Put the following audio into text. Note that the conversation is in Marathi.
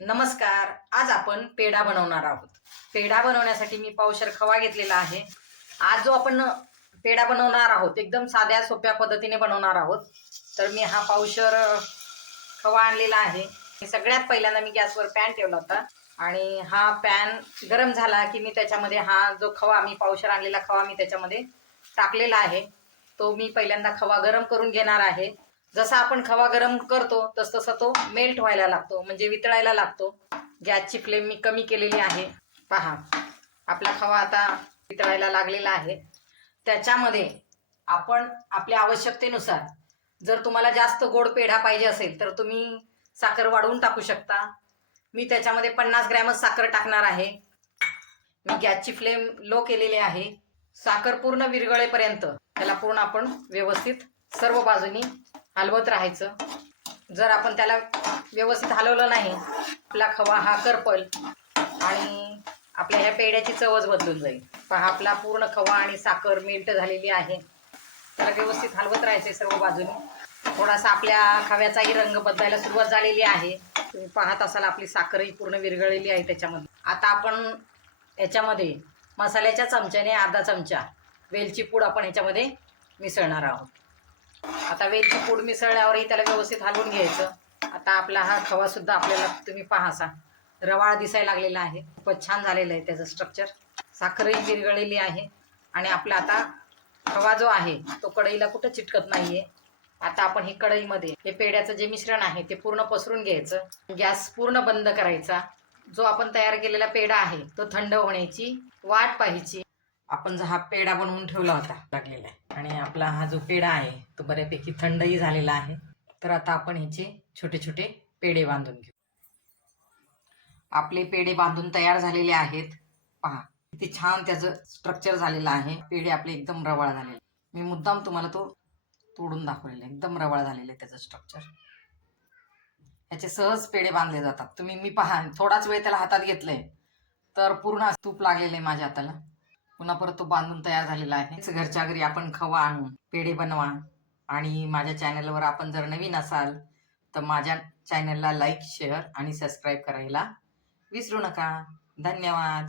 नमस्कार. आज आपण पेढा बनवणार आहोत. पेढा बनवण्यासाठी मी पावशर खवा घेतलेला आहे. आज जो आपण पेढा बनवणार आहोत एकदम साध्या सोप्या पद्धतीने बनवणार आहोत तर मी हा पावशर खवा आणलेला आहे. सगळ्यात पहिल्यांदा मी गॅसवर पॅन ठेवला होता आणि हा पॅन गरम झाला की मी त्याच्यामध्ये हा जो खवा मी पावशर आणलेला खवा मी त्याच्यामध्ये टाकलेला आहे. तो मी पहिल्यांदा खवा गरम करून घेणार आहे. जसा आपण खवा गरम करतो तस तसा तो मेल्ट व्हायला लागतो म्हणजे वितळायला लागतो. गॅसची फ्लेम मी कमी केलेली आहे. पहा आपला खवा आता वितळायला लागलेला आहे. त्याच्यामध्ये आपण आपल्या आवश्यकतेनुसार जर तुम्हाला जास्त गोड पेढा पाहिजे असेल तर तुम्ही साखर वाढवून टाकू शकता. मी त्याच्यामध्ये पन्नास ग्रॅमच साखर टाकणार आहे. मी गॅसची फ्लेम लो केलेली आहे. साखर पूर्ण विरगळेपर्यंत त्याला पूर्ण आपण व्यवस्थित सर्व बाजूनी हलवत राहायचं. जर आपण त्याला व्यवस्थित हलवलं नाही आपला खवा हा करपल आणि आपल्या ह्या पेढ्याची चवच बदलून जाईल. पहा आपला पूर्ण खवा आणि साखर मेल्ट झालेली आहे. त्याला व्यवस्थित हलवत राहायचे सर्व बाजूने. थोडासा आपल्या खव्याचाही रंग बदलायला सुरुवात झालेली आहे. तुम्ही पाहत असाल आपली साखरही पूर्ण विरघळलेली आहे त्याच्यामध्ये. आता आपण याच्यामध्ये मसाल्याच्या चमच्याने अर्धा चमचा वेलची पूड आपण ह्याच्यामध्ये मिसळणार आहोत. आता वेलची पूड मिसळल्यावरही त्याला व्यवस्थित हलवून घ्यायचं. आता आपला हा खवा सुद्धा आपल्याला तुम्ही पाहासा रवाळ दिसायला लागलेला आहे. खूपच छान झालेलं आहे त्याचं स्ट्रक्चर साखरही विरगळलेली आहे. आणि आपला आता खवा जो आहे तो कढईला कुठं चिटकत नाहीये. आता आपण हे कढईमध्ये हे पेढ्याचं जे मिश्रण आहे ते पूर्ण पसरून घ्यायचं. गॅस पूर्ण बंद करायचा. जो आपण तयार केलेला पेढा आहे तो थंड होण्याची वाट पाहायची. आपण जो हा पेढा बनवून ठेवला होता लागलेला आहे. आणि आपला हा जो पेढा आहे तो बऱ्यापैकी थंडही झालेला आहे. तर आता आपण ह्याचे छोटे छोटे पेढे बांधून घेऊ. आपले पेढे बांधून तयार झालेले आहेत. पहा किती छान त्याचं स्ट्रक्चर झालेलं आहे. पेढे आपले एकदम रवाळ झालेले मी मुद्दाम तुम्हाला तो तोडून दाखवलेला आहे. एकदम रवाळ झालेलं आहे त्याचं स्ट्रक्चर ह्याचे सहज पेढे बांधले जातात. तुम्ही मी पहा थोडाच वेळ त्याला हातात घेतलंय. तर पूर्ण तूप लागलेलं आहे माझ्या हाताला. पुन्हा परत तो बांधून तयार झालेला आहे. घरच्या घरी आपण खवा आणून पेढे बनवा आणि माझ्या चॅनलवर आपण जर नवीन असाल तर माझ्या चॅनलला लाईक शेअर आणि सबस्क्राईब करायला विसरू नका. धन्यवाद.